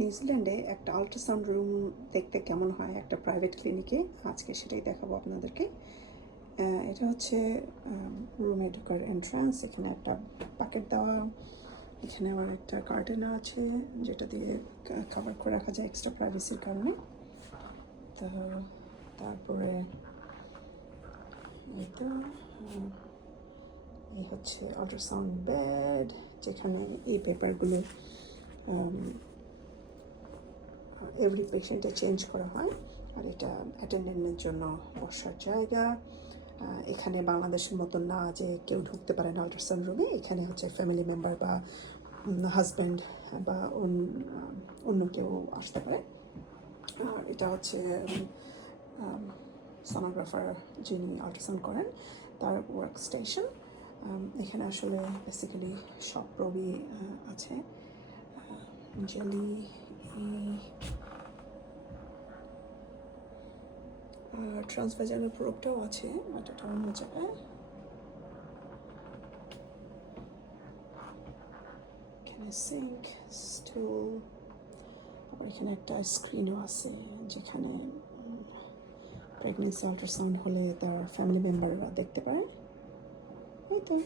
নিউজিল্যান্ডে একটা ultrasound room দেখতে কেমন হয় একটা প্রাইভেট ক্লিনিকে, আজকে সেটাই দেখাবো আপনাদেরকে। এটা হচ্ছে রুমে ঢোকার এন্ট্রান্স। এখানে একটা প্যাকেট দেওয়া, এখানে আবার একটা কার্টেন আছে যেটা দিয়ে কভার করে রাখা যায় এক্সট্রা প্রাইভেসির কারণে। তো তারপরে এই তো এই হচ্ছে আল্ট্রাসাউন্ড বেড, যেখানে এই পেপারগুলো এভরি পেশেন্টে চেঞ্জ করা হয়। আর এটা অ্যাটেন্ডেন্টের জন্য বসার জায়গা। এখানে বাংলাদেশের মতন না যে কেউ ঢুকতে পারে না আল্ট্রাসাউন্ড রুমে, এখানে হচ্ছে ফ্যামিলি মেম্বার বা হাজব্যান্ড বা অন্য কেউ আসতে পারে। আর এটা হচ্ছে সোনোগ্রাফার যিনি আল্ট্রাসাউন্ড করেন তার ওয়ার্ক স্টেশন। এখানে আসলে বেসিক্যালি সব রোগী আছে। জেলি ট্রান্সভাজানাল প্রোবটাও আছে, এটা অন্য জায়গায়। এখানে সিঙ্ক, স্টুল, আবার এখানে একটা স্ক্রিনও আছে যেখানে প্রেগনেন্সি আল্ট্রাসাউন্ড হলে তার ফ্যামিলি মেম্বাররা দেখতে পারে। এই তো।